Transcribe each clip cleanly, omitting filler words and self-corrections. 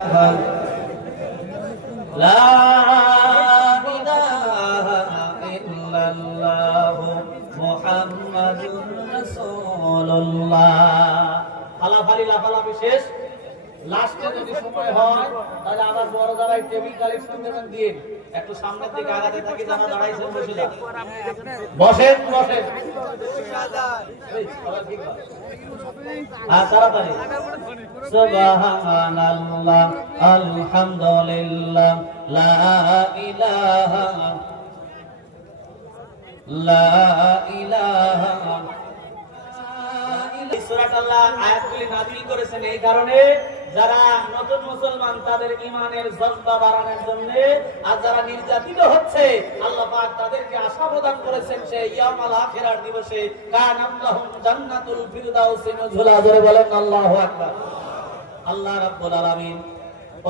লা ইলাহা ইল্লাল্লাহু মুহাম্মাদুর রাসূলুল্লাহ। ফালাফালি লাফালাফি শেষ। লাস্টে যদি সময় হয় তাহলে আবার বড় দাঁড়াই টেবিল কালেকশন দেবেন দিয়ে একটু সামনের দিকে আগাতে থাকি, যারা দাঁড়াইছেন বসে যান, বসেন বসেন তাড়াতাড়ি। সুবহানাল্লাহ, আলহামদুলিল্লাহ, লা ইলাহা সূরাটাল্লাহ আয়াতগুলি নাযিল করেছেন এই কারণে যারা নতুন মুসলমান তাদের ঈমানের জজ্বা বাড়ানোর জন্য, আর যারা নির্যাতিত হচ্ছে আল্লাহ পাক তাদেরকে আশা প্রদান করেছেন সেই ইয়াউমুল আখিরার দিবসে কানাম লাহুম জান্নাতুল ফিরদাউসি নুজুলা। জোরে বলেন আল্লাহু আকবার। আল্লাহ রাব্বুল আলামিন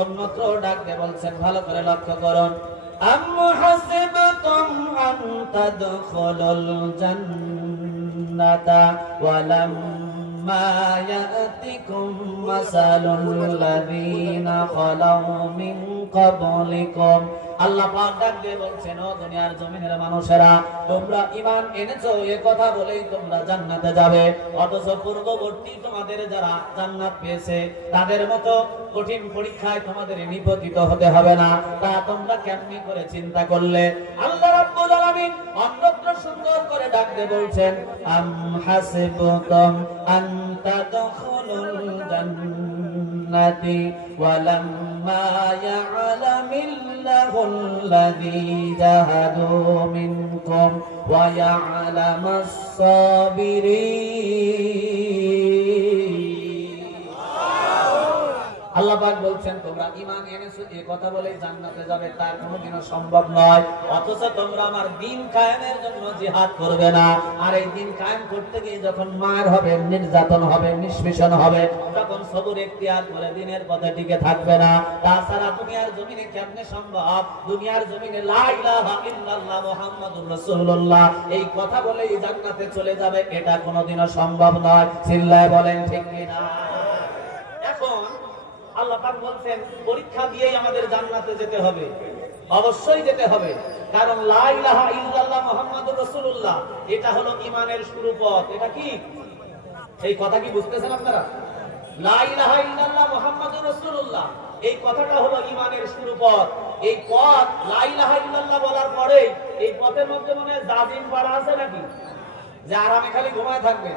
অন্যত্র ডাক দিয়ে বলছেন, ভালো করে লক্ষ্য করুন, আম হাসিবতুম আন তাদখুলুল জান্নাতা ওয়ালাম মা ইয়াতিকুম মাসালুল লাযীনা খালাউ মিন ক্বাবলিকুম। আল্লাহ পাক ডাক দিয়ে বলছেন, ও দুনিয়ার জমিনের মানুষেরা, তোমরা ঈমান এনেছো এ কথা বলেই তোমরা জান্নাতে যাবে, অথচ পূর্ববর্তী তোমাদের যারা জান্নাত পেয়েছে তাদের মতো কঠিন পরীক্ষায় তোমাদের নিপতিত হতে হবে না। তা তোমরা কেমনি করে চিন্তা করলে? আল্লাহ রাব্বুল আলামিন অন্যত্র সুন্দর করে ডাক দিয়ে বলছেন, আম হাসিবতুম আন তাদখুলুল জান্নাতি ওয়ালাম্মা ইয়া'লামিল্লাহুল লাযী জাহাদু মিনকুম ওয়া ইয়া'লামাস সাবিরিন। আল্লাহ পাক বলছেন, তোমরা ঈমান এনেছো এই কথা বলে জান্নাতে যাবে তা কোনোদিনও সম্ভব নয়, অথচ তোমরা আমার দ্বীন কায়েমের জন্য জিহাদ করবে না। আর এই দ্বীন কায়েম করতে গিয়ে যখন মার হবে, নির্যাতন হবে, নিষ্পেষণ হবে, তখন সবর ইখতিয়ার করে দ্বীনের পথে টিকে থাকবে না। তাছাড়া দুনিয়ার জমিনে কেমনে সম্ভব? দুনিয়ার জমিনে লা ইলাহা ইল্লাল্লাহ মুহাম্মাদুর রাসূলুল্লাহ এই কথা বলেই জান্নাতে চলে যাবে, এটা কোনোদিনও সম্ভব নয়। চিল্লায় বলেন ঠিক কি না? এখন আল্লাহ পাক বলছেন, পরীক্ষা দিয়েই আমাদের জান্নাতে যেতে হবে, অবশ্যই যেতে হবে, কারণ লা ইলাহা ইল্লাল্লাহ মুহাম্মাদুর রাসূলুল্লাহ এটা হলো ঈমানের শুরু পথ। এটা কি, এই কথা কি বুঝতেছেন আপনারা? লা ইলাহা ইল্লাল্লাহ মুহাম্মাদুর রাসূলুল্লাহ এই কথাটা হলো ঈমানের শুরু পথ। এই পথ লা ইলাহা ইল্লাল্লাহ বলার পরে এই পথের মধ্যে মনে জাজিম পাড়া আছে নাকি, যে আরামে খালি ঘুমায় থাকবে?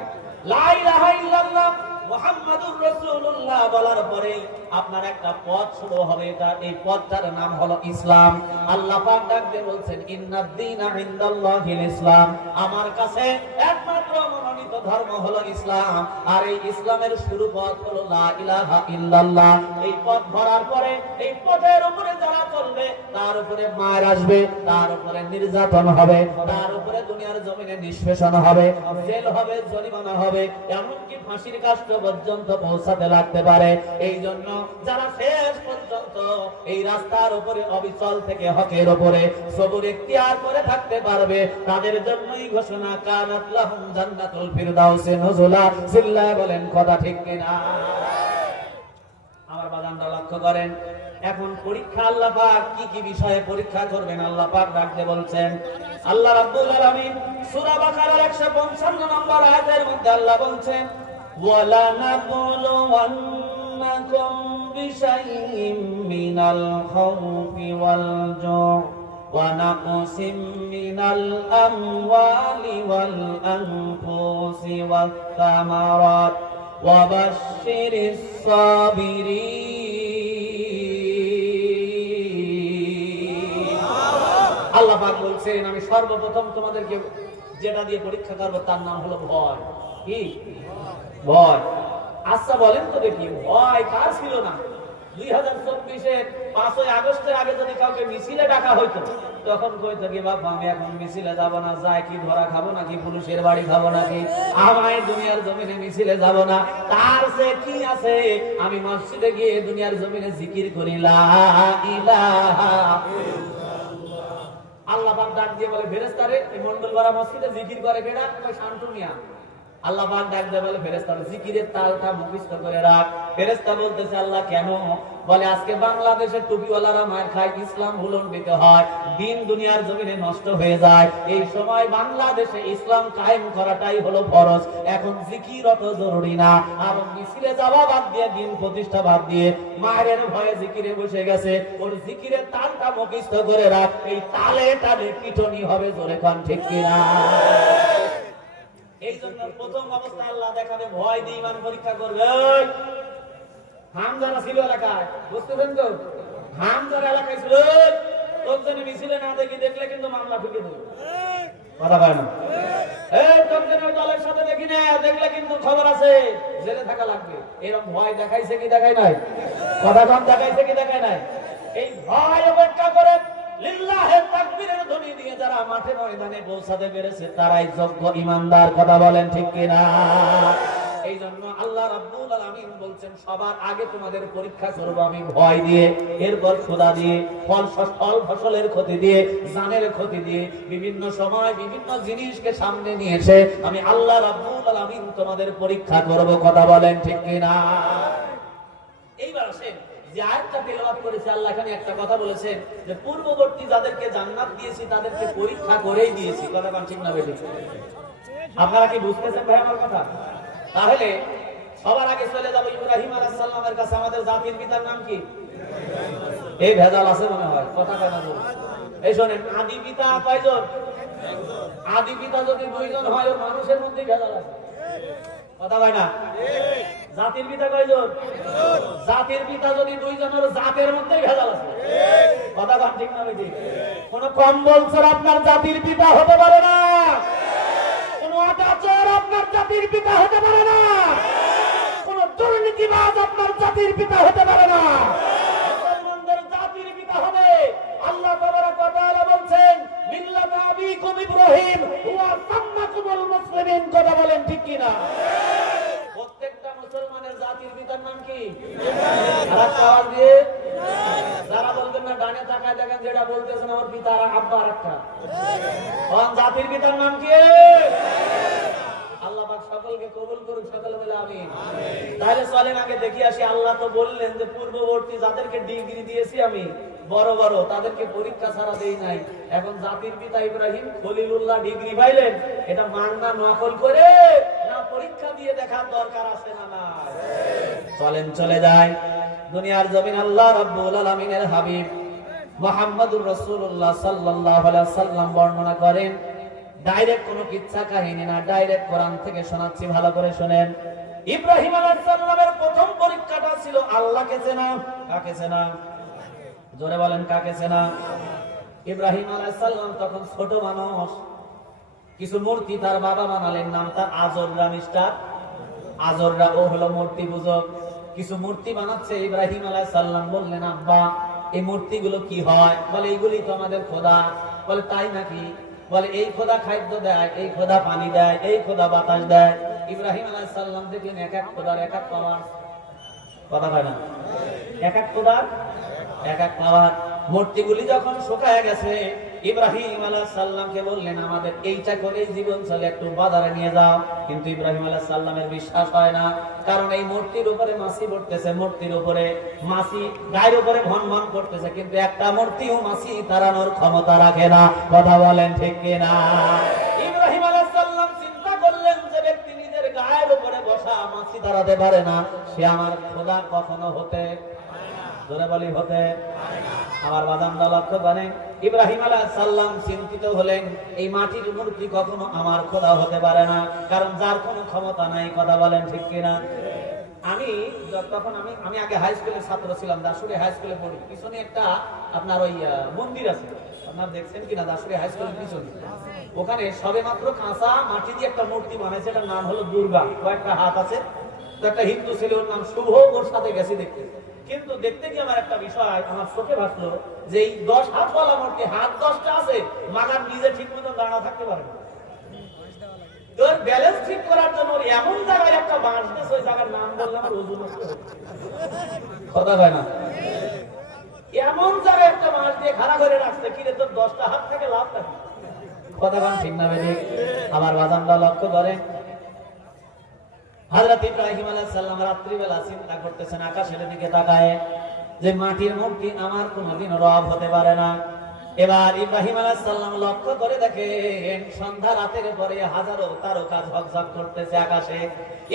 লা ইলাহা ইল্লাল্লাহ মুহাম্মাদুর রাসূলুল্লাহ বলার পরে আপনার একটা পথ শুরু হবে, এই পথটার নাম হলো ইসলাম। আল্লাহ পাক ডাক দিয়ে বলছেন, ইন্নাদ দীনা ইনদাল্লাহিল ইসলাম, আমার কাছে একমাত্র মনোনীত ধর্ম হলো ইসলাম। আর এই ইসলামের শুরু পথ হলো লা ইলাহা ইল্লাল্লাহ। এই পথ ধরার পরে এই পথের উপরে যারা চলবে তার উপরে মার আসবে, তার উপরে নির্যাতন হবে, তার উপরে দুনিয়ার জমিনে নিষ্পেষণ হবে, জেল হবে, জরিমানা হবে, এমনকি ফাঁসির কাষ্ঠ পর্যন্ত পৌঁছাতে লাগতে পারে। এই জন্য যারা শেষ পর্যন্ত এই রাস্তার উপরে অবিচল থেকে হকের উপরে সবর ইখতিয়ার করে থাকতে পারবে, তাদের জন্যই ঘোষণা, কানাত লাহুম জান্নাতুল ফিরদাউসি নুজুলা। চিল্লায় বলেন কথা ঠিক কিনা? আমার বাজানরা লক্ষ্য করেন, এখন পরীক্ষা আল্লাহ পাক কি কি বিষয়ে পরীক্ষা করবেন আল্লাহ পাক ডাকতে বলছেন। আল্লাহ রাব্বুল আলামিন সূরা বাকারার 155 নম্বর আয়াতের মধ্যে আল্লাহ বলছেন, ওয়ালা নাবলুওয়ান্নাকুম বিশাইইম মিনাল খাউফি ওয়াল জু' ওয়া নাকসিম মিনাল আমওয়ালি ওয়াল আনফুসি ওয়াত তামারাত ওয়া বাশশিরিস সাবিরিন। আল্লাহ পাক বলছেন, আমি সর্বপ্রথম তোমাদেরকে যেটা দিয়ে পরীক্ষা করব তার নাম হলো ভয়। কি ভয়? আচ্ছা বলেন তো দেখি, ভয় কার ছিল না? 2024-এর 5ই আগস্টের আগে যদি কাউকে মিছিলে ডাকা হইতো, তখন কইতো কি, বাবা আমি এখন মিছিলে যাব না, যাই কি ধরা খাবো নাকি, পুলিশের বাড়ি খাবো নাকি, আমি দুনিয়ার জমিনে মিছিলে যাব না। তার সে কি আছে, আমি মসজিদে গিয়ে দুনিয়ার জমিনে জিকির করি লা ইলাহা ইল্লাল্লাহ। আল্লাহ পাক ডাক দিয়ে বলে, ফেরেশতারে এই মন্ডলপাড়া মসজিদে জিকির করে কেডা? শান্ত মিয়া। আল্লাহ পাক ডাক দিয়ে বলে ফেরেশতা জিকিরের তালটা মুখস্থ করে রাখ। ফেরেশতা বলতেছে আল্লাহ কেন? বলে আজকে বাংলাদেশের টুপিওয়ালারা মার খায়, ইসলাম ভুলণ্ডিত হয়, দিন দুনিয়ার জমিনে নষ্ট হয়ে যায়। এই সময় বাংলাদেশে ইসলাম কায়েম করাটাই হলো ফরজ। এখন জিকির অত জরুরি না। আর মিছিলে যাওয়া বাদ দিয়ে, দিন প্রতিষ্ঠা বাদ দিয়ে মায়ের ভয়ে জিকিরে বসে গেছে। ওর জিকিরের তালটা মুখস্থ করে রাখ। এই তালে তালে পিটনি হবে, জোরে কোন ঠিক কিনা? এই জন্য প্রথম অবস্থা আল্লাহ দেখাবে, ভয় দিয়ে ইমান পরীক্ষা করবে। হামজারা ছিল এলাকায়, বুঝতেছেন তো? হামজারা এলাকায় ছিল, তোরজনে মিছিলে না দেখলে কিন্তু মামলা ঢুকে দেবে। কথা বলে না, এই তোরজনের দলের সাথে দেখি না, দেখলে কিন্তু খবর আছে, জেলে থাকা লাগবে। এরকম ভয় দেখাইছে কি দেখায় নাই? কথা কম দেখাইছে কি দেখায় নাই? এই ভয় অপেক্ষা করে লিল্লাহে তাকবীরের ধ্বনি দিয়ে যারা মাঠে ময়দানে পৌঁছাতে পেরেছে তারাই যোগ্য ইমানদার। কথা বলেন ঠিক কিনা? এই জন্য আল্লাহ রাব্বুল আলামিন বলছেন সবার আগে তোমাদের পরীক্ষা করব আমি ভয় দিয়ে, এরপর ক্ষুধা দিয়ে, ফল ফসলের ক্ষতি দিয়ে, জানের ক্ষতি দিয়ে, বিভিন্ন সময় বিভিন্ন জিনিসকে সামনে নিয়ে এসে আমি আল্লাহ রাব্বুল আলামিন তোমাদের পরীক্ষা করব। কথা বলেন ঠিক কিনা? এইবার আসেন যে আয়াতটা তেলাওয়াত করেছে, আল্লাহ এখানে একটা কথা বলেছেন যে পূর্ববর্তী যাদেরকে জান্নাত দিয়েছি তাদেরকে পরীক্ষা করেই দিয়েছি। কথা বলেন ঠিক না বেঠিক? আপনারা কি বুঝতেছেন ভাই আমার কথা? তাহলে সবার আগে চলে যাব ইব্রাহিম আলাইহিস সালামের কাছে। আমাদের জাতির পিতার নাম কি? এই ভেজাল আছে মনে হয়, কথা কয় না। এই শুনেন, আদি পিতা কয়জন? আদি পিতা যদি দুইজন হয়, ওর মানুষের মধ্যে ভেজাল আছে। কথা কয় না? জাতির পিতা কয়জন? জাতির পিতা যদি দুইজন, ওর জাতের মধ্যে ভেজাল আছে। কথা কন ঠিক না বেঠিক? কোন কম্বল চোর আপনার জাতির পিতা হতে পারে না। কোন আটা চোর আপনার জাতির পিতা হতে পারে না। কোন দুর্নীতিবাজ আপনার জাতির পিতা হতে পারে না। মুসলমানদের জাতির পিতা হবে আল্লাহ তাবারাক ওয়া তাআলা বলছেন মিল্লাত আবিকুম ইব্রাহিম ওয়া সাম্মাকুমুল মুসলিমিন। কথা বলেন ঠিক কি না? প্রত্যেকটা মুসলমানের জাতির পিতার নাম কি? আর আওয়াজ দিয়ে যারা বলবেন না ডানে তাকায় দেখেন, যেটা বলতেছেন আমার পিতা আর আব্বা আরেকটা। জাতির পিতার নাম কি? আল্লাহ পাক সকলকে কবুল করুন, সকলে বলে আমিন। তাহলে চলেন আগে দেখি আসি। আল্লাহ তো বললেন যে পূর্ববর্তী যাদেরকে ডিগ্রি দিয়েছি আমি বড় বড়, তাদেরকে পরীক্ষা ছাড়া দেই নাই। এখন জাতির পিতা ইব্রাহিম খলিলুল্লাহ ডিগ্রি পাইলেন, এটা মাননা নকল করে না পরীক্ষা দিয়ে দেখার দরকার আছে না? না, চলেন চলে যায় দুনিয়ার জমিন। আল্লাহ রাব্বুল আলামিনের হাবিব মুহাম্মদুর রাসূলুল্লাহ সাল্লাল্লাহু আলাইহি ওয়াসাল্লাম বর্ণনা করেন, ডাইরেক্ট কোনো কিচ্ছা কাহিনী না, ডাইরেক্ট কোরআন থেকে শোনাচ্ছি, ভালো করে শুনেন। ইব্রাহিম আলাইহিস সালামের প্রথম পরীক্ষাটা ছিল আল্লাহকে চেনা। কাকে চেনা? জোরে বলেন, কাকে চেনা? ইব্রাহিম আলাইহিস সালাম তখন ছোট মানুষ, কিছু মূর্তি তার বাবা বানালেন, নাম তার আজররা। মিস্টার আজররা, ও হলো মূর্তি পূজক। কিছু মূর্তি বানাচ্ছে। ইব্রাহিম আলাইহিস সালাম বললেন আব্বা এই মূর্তিগুলো কি হয়? বলে এইগুলি তো আমাদের খোদা। বলে তাই নাকি? বলে এই খোদা খাদ্য দেয়, এই খোদা পানি দেয়, এই খোদা বাতাস দেয়। ইব্রাহিম আলাইহিস সালাম দেখলেন এক এক খোদার এক এক পাওয়ার। কথা হয় না? এক এক খোদার এক এক পাওয়ার। মূর্তিগুলি যখন শুকায় গেছে, ইব্রাহিম আলাইহিস সালামকে বললেন আমাদের এইটা করে জীবন চলে, একটু বাজারে নিয়ে যাও। কিন্তু ইব্রাহিম আলাইহিস সালামের বিশ্বাস হয় না, কারণ এই মূর্তির উপরে মাছি পড়তেছে, মূর্তির উপরে মাছি গায়ের উপরে ভন ভন করতেছে, কিন্তু একটা মূর্তিও মাছি তাড়ানোর ক্ষমতা রাখে না। কথা বলেন ঠিক কিনা? ইব্রাহিম আলাইহিস সালাম চিন্তা করলেন যে ব্যক্তি নিজের গায়ের উপরে বসা মাছি তাড়াতে পারে না, সে আমার খোদা কখনো হতে জোরে বলি হতে। আমার বাদামটা লক্ষ্য করেন, ইব্রাহিম আলাইহিস সালাম চিন্তিত হলেন এই মাটির মূর্তি কখনো আমার খোদা হতে পারে না, কারণ যার কোনো ক্ষমতা নাই। কথা বলেন ঠিক কিনা? আমি আগে হাই স্কুলের ছাত্র ছিলাম, দাসুরি হাই স্কুলে পড়ি। পিছনে একটা আপনার ওই মন্দির আছে, আপনারা দেখছেন কিনা? দাসুরি হাই স্কুলের পিছনে ওখানে সবে মাত্র কাঁচা মাটি দিয়ে একটা মূর্তি বানাইছে, এটার নাম হলো দুর্গা। কয়েকটা হাত আছে, তো একটা হিন্দু ছিল, ওর নাম শুভ, ওর সাথে গেছি দেখতে। কিন্তু দেখতে গিয়ে আমার একটা বিষয় আমার চোখে ভাসলো যে এই 10 হাত ওয়ালা মূর্তি, হাত 10টা আছে, মাগার নিজে ঠিক মতো দাঁড়া থাকতে পারে না। তোর ব্যালেন্স ঠিক করার জন্য এমন জায়গায় একটা বাঁশ দিয়েছে, ওই জায়গার নাম বললে আমার ওজন নষ্ট হয়ে যায়। কথা হয় না? এমন জায়গায় একটা বাঁশ দিয়ে খাড়া করে রাখছে, কিরে তোর 10টা হাত থেকে লাভ থাকে। কথা ঠিক না বেঠিক? আমার বাজানটা লক্ষ্য করেন, হযরত ইব্রাহিম আলাইহিস সালাম রাত্রিবেলা চিন্তা করতেছেন, আকাশের দিকে তাকায় যে মাটির মূর্তি আমার কোনোদিন রব হতে পারে না। এবার ইব্রাহিম আলাইহিস সালাম লক্ষ্য করে দেখেন সন্ধ্যা রাতের পরে হাজারো তারকা ঝকঝক করতেছে আকাশে।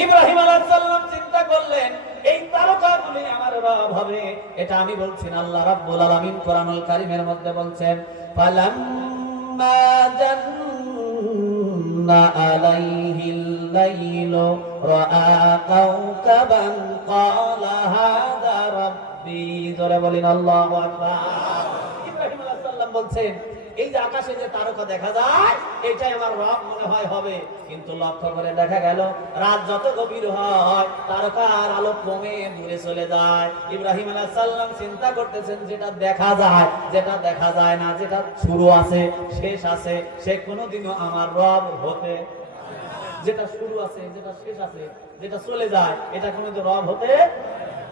ইব্রাহিম আলাইহিস সালাম চিন্তা করলেন, এই তারকাগুলি আমার রব হবে। এটা আমি বলছি না, আল্লাহ রাব্বুল আলামিন কোরআনুল কারীমের মধ্যে বলছেন, ফালাম্মা জান্না আলাইহিল লাইলু রাআ কাওকাবান ক্বালা হাযা রাব্বি। জোরে বলেন আল্লাহু আকবার। ইব্রাহিম আলাইহিস সালাম বলছেন, এই যে আকাশে যে তারকা দেখা যায় এটাই আমার রব মনে হয় হবে। কিন্তু লক্ষ্য করে দেখা গেল রাত যত গভীর হয় তারকার আলো কমে দূরে চলে যায়। ইব্রাহিম আলাইহিস সালাম চিন্তা করতেছেন, যেটা দেখা যায়, যেটা দেখা যায় না, যেটা শুরু আছে শেষ আছে, সে কোনোদিনও আমার রব হতে, যেটা শুরু আছে, যেটা শেষ আছে, যেটা চলে যায়, এটা কোনোদিন রব হতে।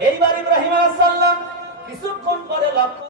এইবার ইব্রাহিম আলাইহিস সালাম কিছুক্ষণ পরে লক্ষ্য